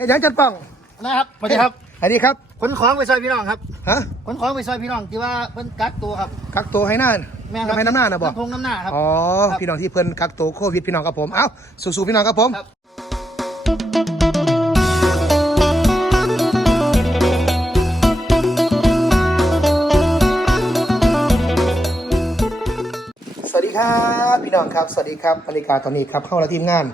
เฮ็ดหยังจันป้องนะครับสวัสดีครับอันนี้ครับขนของไปซอยพี่น้องครับฮะขนของไปซอยพี่น้องที่ว่าเพิ่นกักตัวครับกักตัวให้หน้าแม่นครับทำให้น้ำหน้านะบอกน้ำพงน้ำหน้าครับอ๋อครับพี่น้องที่เพิ่นกักตัวโควิดพี่น้องครับผมเอ้าสู้ๆพี่น้องครับผม ครับสวัสดีครับพี่น้องครับสวัสดีครับบรรยากาศตอนนี้ครับเข้าและทีมงาน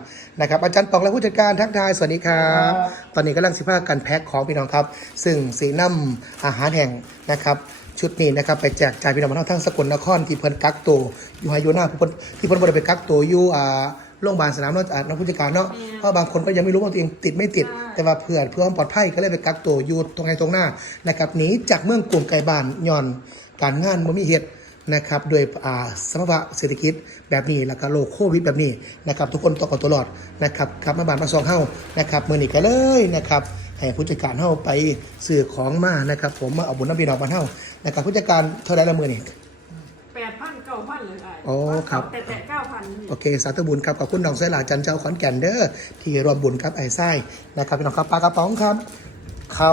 นะครับอาจารย์ปองและผู้จัดการทักทายสวัสดีครับตอนนี้กำลังสิพากันแพ็คของพี่น้องครับ ซึ่งสีน้ำอาหารแห่งนะครับชุดนี้นะครับไปแจกจ่ายพี่น้องมาทั้งสกลนครที่เพิ่นกักตัวอยู่ไฮโยนาผู้เพิ่นที่เพิ่นบ่ได้ไปกักตัวอยู่อ่าโรงพยาบาลสนามเนาะอ่าน้องผู้จัดการเนาะเพราะบางคนก็ยังไม่รู้ว่าตัวเองติดไม่ติด แต่ว่าเพื่อเพื่อความปลอดภัยก็เลยไปกักตัวอยู่ตรงไหนตรงหน้านะครับหนีจากเมืองกรุงไกลบ้านย้อนการงานบ่มีเหตุ นะครับโดยอ่าสภาวะเศรษฐกิจแบบนี้แล้วก็โรคโควิดแบบนี้นะครับทุกคนต้องเอาตัวรอดนะครับครับมาบานมาซองเฮานะครับมือนี้ก็เลยนะครับให้ผู้จัดการเฮาไปซื้อของมานะครับ ผมมาเอาบุญน้ำพี่น้องบ้านเฮานะครับผู้จัดการเท่าไรละมือนี่แปดพันเก้าพันเลยไอ้โอ้ครับแต่แต่เก้าพันโอเค สาธุบุญครับขอบคุณน้องไส้หลาจันเจ้าขอนแก่นเด้อที่รวมบุญครับไอ้ไส้นะครับพี่น้องครับปลากระป๋องครับเขา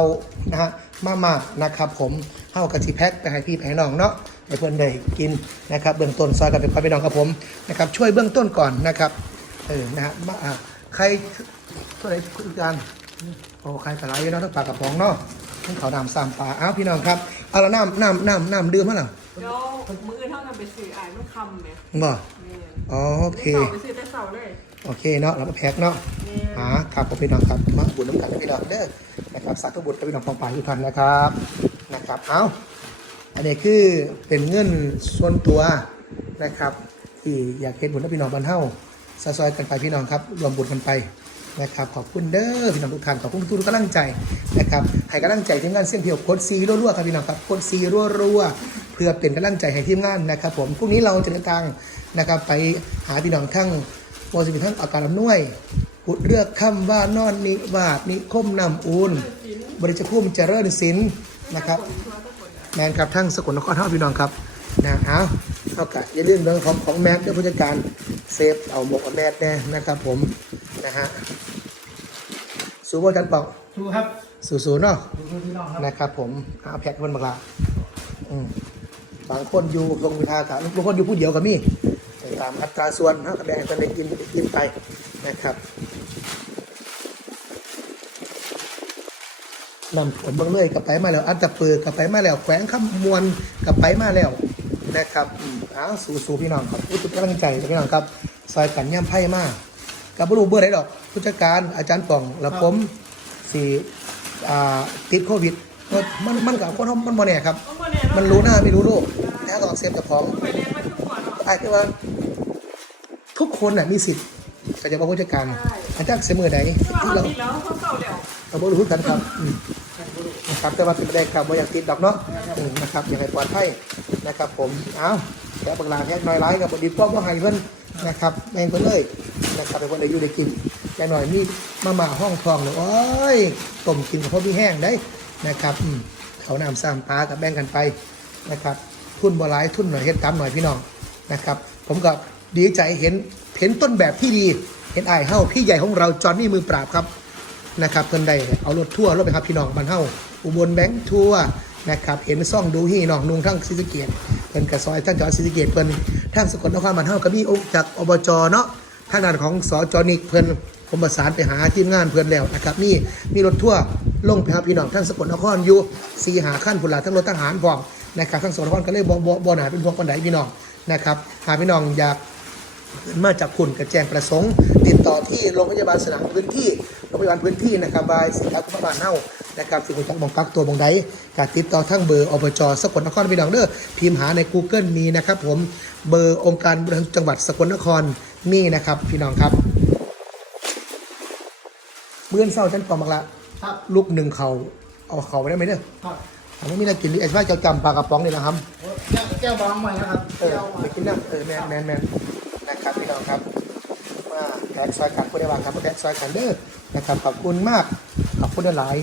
นะฮะมามานะครับผมเฮากะทิแพ็คไปให้พี่ไปให้น้องเนาะ ให้เพื่อนได้กินนะครับเบื้องต้นซอยกันเป็นพี่น้องครับผมนะครับช่วยเบื้องต้นก่อนนะครับเออนะฮะมาอะใครเท่าไหร่คุณการโอ้ใครกระไรอยู่เนาะทั้งปลากระป๋องเนาะทั้งเขาวน้ำสามปลาอ้าวพี่น้องครับเอาละน้ำน้ำน้ำน้ำดื่มมั้งล่ะเดี๋ยวมืออื่นเท่านั้นไปซื้อไอ้มันคำไหมบ่แม่อ๋อโอเค เสาไปซื้อแต่เสาเลยโอเคเนาะเราก็แพ็คเนาะแม่หาครับผมพี่น้องครับมาบุญน้ำกันกับพี่น้องเด้อนะครับสาธุบุตรกับพี่น้องปองปายทุกท่านนะครับนะครับ เอา อันนี้คือเป็นเงินส่วนตัวนะครับ ที่อยากเห็นบุญพี่น้องบรรเทาซอยๆกันไปพี่น้องครับรวมบุญกันไปนะครับขอบคุณเด้อพี่น้องทุกท่านขอบคุณทุกกำลังใจนะครับให้กำลังใจทีมงานเสี่ยงเพียวกดซีรัวๆครับพี่น้องครับกดซีรัวๆเพื่อเป็นกำลังใจให้ทีมงานนะครับ ผมพรุ่งนี้เราจะเดินทางนะครับไปหาพี่น้องทั้งวสิบทั้งอาการอำนวยกุดเลือกคำว่านอนนิวาดนิคมนำอูนบริจคุ้มเจริญศิลป์นะครับ แมนครับทั้งสกลนครเท่าพี่น้องครับนะเอาเท่ากับอย่าลืมเรื่องของของแมทด้วยผู้จัดการเซฟเอาหมวกกับแมทแน่นะครับผมนะฮะสูบจันปองดูครับสูสูเนาะดูพี่น้องครับนะครับผมเอาแพ็คมันบักละอืมบางคนอยู่ลงวิทากะบางคนอยู่ผู้เดียวกับมี่ตามอัตราส่วนเขาก็แบ่งกันได้กินได้กินไปนะครับ นำผลบางเลื่อยกลับไปมาแล้วอันตะเปือกลับไปมาแล้วแขวงคำมวลกลับไปมาแล้วนะครับอืมอ้าวสู่สู่พี่น้องครับผู้ทุกกำลังใจนะพี่น้องครับซอยกันย่ำไพ่มากกับบรูเบอร์ไหนดอกผู้จัดการอาจารย์ป่องและผมสี่อ่าติดโควิดมันมันกับคนเขามันบ่แน่ครับต้องมาเนี่ยมันรู้หน้าไม่รู้โลกแล้วต้องเซฟกับของไปเรียนมาทุกวันเนาะอาจจะว่า ทุกคนน่ะมีสิทธิ์แต่จะบอกผู้จัดการอาจารย์เสมอไหนที่ว่าที่เขาเราติดแล้วเขาเก่าเดี๋ยวเราบรู้กันครับอืม นะครับแต่ว่าเป็นประเด็นครับว่าอยากติดดอกเนาะนะครับอยากให้ปลอดภัยนะครับ ผมเอาแค่บางลาแค่น้อยร้ายกับบดีป้อมว่าให้เพิ่นนะครับแมงเพิ่นเลยนะครับเป็นคนได้อยู่ได้กินแค่หน่อยมีมามาห้องทองเลยโอ้ยต้มกินกับพ่อพี่แห้งได้นะครับเขานำซ้ำปลากับแบ่งกันไปนะครับทุนบ่หลายทุนหน่อยเฮ็ดตามหน่อยพี่น้องนะครับ ผมก็ดีใจเห็นเห็นต้นแบบที่ดีเห็นไอ้เฮ้าพี่ใหญ่ของเราจอห์นนี่มือปราบครับนะครับเพิ่นได้เอารถทัวร์รถไปครับพี่น้องบ้านเฮา อุบลแบงค์ทัวร์นะครับเห็นซ่องดูฮี่น้องนุงทั้งศรีสเกษเพิ่นกระซอยทั้งจังหวัดศรีสเกษเพิ่นทั้งสกลนครบ้านเฮาก็มีองค์จากอบจเนาะทางด้านของสจนิกเพิ่นผมประสานไปหาทีมงานเพิ่อนแล้วนะครับนี่มีรถทัวร์ลงไปหาพี่น้องทั้งสกลนครอยู่สี่หาขั้นพุละทั้งรถทหารพร้อมนะครับทั้งสกลนครก็เลยบ่บ่บ่หนาเป็นพวกปานใดพี่น้องนะครับหาพี่น้องอยาก มาจากคุณกับแจ้งประสงค์ ติดต่อที่โรงพยาบาลสนามพื้นที่โรงพยาบาลพื้นที่นะครับบายสินค้าคุณภาพเน่านะครับสิ่งของบองกักตัวบองใดการติดต่อทั้งเบอร์อบจสกลนครพี่น้องเด้อพิมพ์หาใน Google มีนะครับ ผมเบอร์องค์การบริหารจังหวัดสกลนครมีนะครับ พี่น้องครับเมื่อเศร้าฉันปอมบักละครับลูกหนึ่งเขาเอาเขาไปได้ไหมเด้อครับผมไม่มีอะไรกินเลยไอ้ว่าเจ้าจำปลากระป๋องนี่นะครับแก้วแก้วบางใหม่นะครับเออแก้วไปกินน้ำเออแมนแมนแมนนะครับ พี่น้องครับมาแพ็กซอยกันผู้ได้วางครับแพ็กซอยกันเด้อนะครับขอบคุณมากขอบคุณหลาย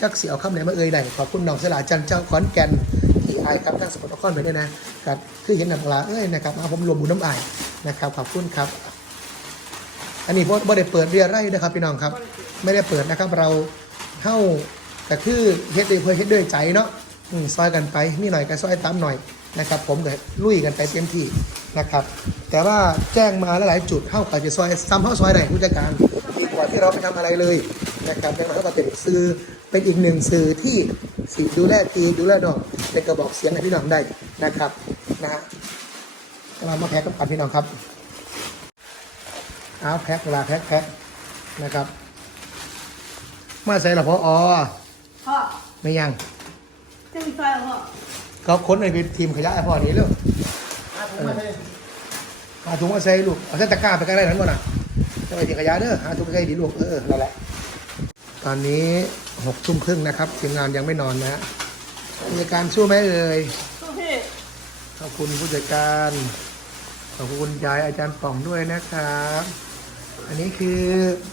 จักเสียเอาคำไหนมาเอ่ยไหนขอบคุณน้องสลาจันเจ้าขอนแก่นที่อายครับทั้งสกลนครไปด้วยนะครับคือเห็นหนังลาเอ้ยนะครับมาผมรวมบุญน้ำอายนะครับขอบคุณครับ อันนี้บ่บ่ได้เปิดเรียไร่นะครับพี่น้องครับ ไม่ได้เปิดนะครับเราเท่าก็คือเฮ็ดด้วยเพื่อเฮ็ดด้วยใจเนาะซอยกันไปมีหน่อยก็ซอยตามหน่อย นะครับ ผมก็ลุยกันไปเต็มที่นะครับ แต่ว่าแจ้งมาหลายๆจุดเท่ากับจะซอยซ้ำเท่าซอยไหนผู้จัดการดีกว่าที่เราไปทำอะไรเลยนะครับดังนั้นก็เป็นสื่อเป็นอีกหนึ่งสื่อที่สิดูแลทีดูแลดอกเป็นกระบอกเสียงให้พี่น้องได้นะครับนะฮะเรามาแพ็กกันกันพี่น้องครับเอาแพ็คเวลาแพ็คแพ็คนะครับมาใส่ละพออพ่อไม่ยังจะมีซอยเหรอพ่อ เขาค้นในทีมขยะไอ้พ่อนี้เร็วอะผมมาเลยหาถุงมาใส่ลูกเอาเส้นตะกร้าไปใกล้ๆนั้นก่อนนะจะไปทีมขยะเด้อหาถุงไปใกล้ดีลูกเออนั่นแหละตอนนี้หกทุ่มครึ่งนะครับทีมงานยังไม่นอนนะฮะผู้จัดการช่วยไหมเอ่ยสู้พี่ขอบคุณผู้จัดการขอบคุณยายอาจารย์ป่องด้วยนะครับ อันนี้คือ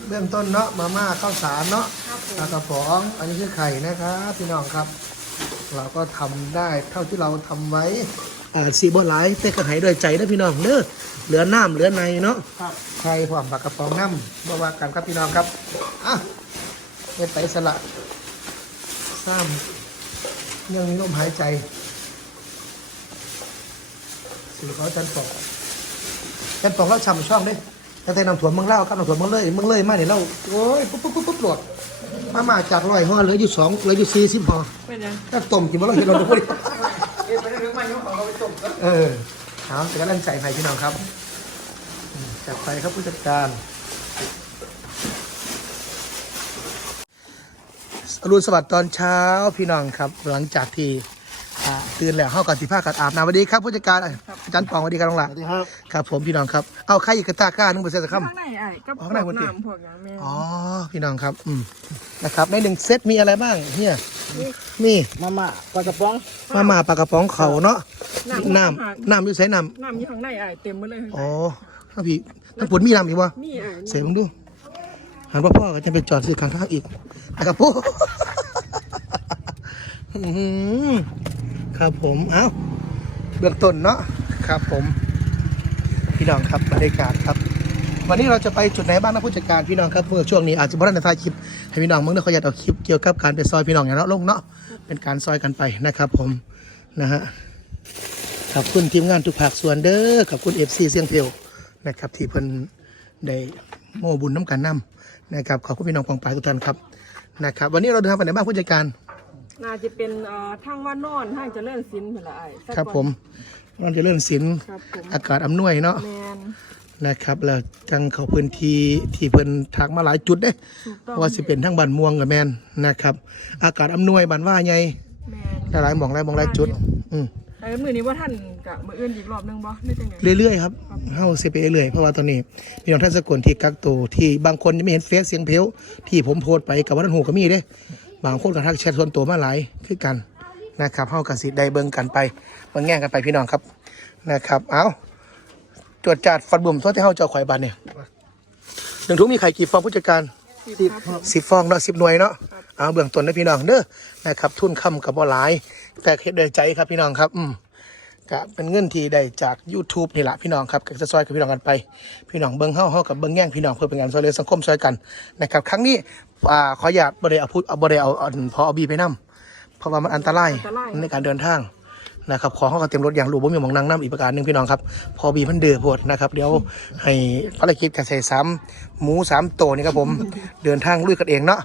เบื้องต้นเนาะมาม่าข้าวสารเนาะปลากระป๋อง อันนี้คือไข่นะครับพี่น้องครับ เราก็ทำได้เท่าที่เราทำไว้อ่าสีบอหลายแต่กระหายด้วยใจนะพี่น้องเด้อเหลือน้ำเหลือในเนาะครับไข่พร้อมปลากระป๋องน้ำบ่ว่ากันครับพี่น้องครับอะเป็นไปสละซ้ำยังมีลมหายใจสื่อเขาจันปองจันปองเราช่ำช่องเด้ ตั้งแต่นำถั่วเมืองเล่าวกับนำถั่วเมืองเลยเมืองเลยมาเนี่ยเราโอ้ยปุ๊บปุ๊บปุ๊บปุ๊บโหลดมามาจากร้อยห่อเหลืออยู่สองเหลืออยู่สี่สิบห่อเป็นยังถ้าต้มกินมาเราเห็นเราดูดิเอ็นไปได้หรือไม่ยกของเราไปต้มครับเออเอาแต่ก็ร่างใจใครพี่น้องครับอืมจัดไปครับผู้จัดการอรุณสวัสดิ์ตอนเช้าพี่น้องครับ หลังจากที่อ่าตื่นแล้วเข้ากับสิผ้ากัดอาบน้ำสวัสดีครับผู้จัดการ อาจารย์ปองสวัสดีครับน้องหสลังวัสดีครับครับผมพี่น้องครับเอาใครอีกกระตากร้านึงเปอร์เซ็นต์สักคข้างในไอ้กับข้างในคนเดียวน้ำพวกอย่างแม่ำอ๋อ พี่น้องครับ อืม นะครับ ในหนึ่งเซตมีอะไรบ้างเนี่ยมีมาม่าปลากระป๋องมาม่าปลากระป๋องเขาเนาะ น้ำ น้ำอยู่ใส่น้ำน้ำอยู่ข้างในไอ้เต็มหมดเลยอ๋อถ้าพี่ถ้าผลมีน้ำอีกวะมีไอ้เสมึงดู หันว่าพ่อก็จะไปจอดซื้อข้างทางอีกนะครับพ่ออื้อหือครับผม เอ้า เบื้องต้นเนาะ ครับ ผมพี่น้องครับบรรยากาศครับ วันนี้เราจะไปจุดไหนบ้างนะผู้จัดการพี่น้องครับเมื่อช่วงนี้อาจจะบ่ได้ถ่ายคลิปให้พี่น้องมึงได้ขอยากเอาคลิปเกี่ยวกับการไปซอยพี่น้องอย่างเนาะลงเนาะเป็นการซอยกันไปนะครับ ผมนะฮะขอบคุณทีมงานทุกภาคส่วนเด้อขอบคุณเอฟซีเสียงเพลวนะครับ ที่เพิ่นได้โมบุญน้ำกันนํนะครับขอบคุณพี่น้องปองปลายทุกท่านครับนะครับ วันนี้เราเดินทางไปไหนบ้างผู้จัดการ น่าจะเป็นเอ่อทางว่านอนทางเจริญศิลป์เป็นละไอ้แต่ครับก่อนผมเราจะเริ่มศิลป์ครับผมอากาศอำนวยเนาะแมนนะครับ แล้วจังเขาพื้นที่ที่เพิ่นทักมาหลายจุดเด้ ถูกต้องว่าสิเป็นทั้งบ้านม่วงกับแมนนะครับ อากาศอำนวยบ้านว่าไงแมนหลายๆหมองหลายหมองหลายจุด อืมไอ้มือนี้ว่าท่านกับมืออื่นอีกรอบนึงบ่ได้จังไงเรื่อยๆครับเฮาสิไปเรื่อยๆเพราะว่าตอนนี้พี่น้องท่านสกลที่กักตัวที่บางคนยังไม่เห็นเฟซเสียงเพลวที่ผมโพสต์ไปกับว่าท่านหูก็มีเด้ บางคนก็ทักแชทส่วนตัวมาหลายคือกันนะครับเฮากันสิได้เบิ่งกันไปเบิ่งแง่งกันไปพี่น้องครับนะครับ เอาตรวจจัดฟันบุ่มโทษที่เฮาเจ้าข่อยบันเนี่ยหนึ่งถุงมีไข่กี่ฟองผู้จัดการสิบครับสิบฟองเนาะสิบหน่วยเนาะเอาเบื้องต้นนะพี่น้องเด้อนะครับ ทุนคำกับบ่หลาย แต่เฮ็ดด้วยใจครับพี่น้องครับ อืม ก็เป็นเงินที่ได้จาก YouTube นี่แหละพี่น้องครับก็จะซอยกับพี่น้องกันไป พี่น้องเบิ่งเฮาเฮากับเบิ่งแย่งพี่น้องเพื่อเป็นการซอยเหลือสังคมซอยกันนะครับครั้งนี้อ่าขออนุญาตบ่ได้เอาพูดเอาบ่ได้เอาเอาพอเอาบีไปนํเพราะว่ามันอันตรายในการเดินทาง นะครับของเขาก็เต็มรถอย่างหรูบ่มีหมองนั่งน้ำอีกประการหนึ่งพี่น้องครับ พอบีมันเดือดโพดนะครับ เดี๋ยวให้ภารกิจการใส่ซ้ำหมูสามตัวนี่ครับผม เดินทางลุยกันเองเนาะ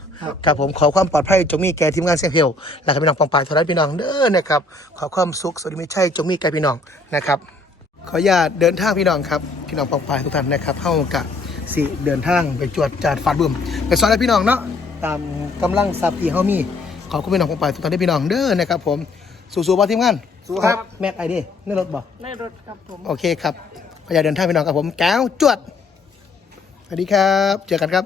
ครับผมขอความปลอดภัยจงมีแก่ทีมงานเสียงเพลวและกับพี่น้องปองปายท่านั้นพี่น้องเด้อนะครับขอความสุขสวัสดีไม่ใช่จงมีแก่พี่น้องนะครับขออนุญาตเดินทางพี่น้องครับพี่น้องปองปายทุกท่านนะครับเข้ากะสิเดินทางไปจวดจาดฟาดบึมไปสอนให้พี่น้องเนาะตามกำลังทรัพย์ที่เฮามีขอบคุณพี่น้องปองปายทุกท่านที่พี่น้องเด้อนะครับผมสู้ๆบ่ทีมงาน สู้ครับ แม็กไอเดีในรถบ่ในรถครับผม โอเคครับขออนุญาตเดินทางพี่น้องครับผมแก้วจวดสวัสดีครับ เจอกันครับ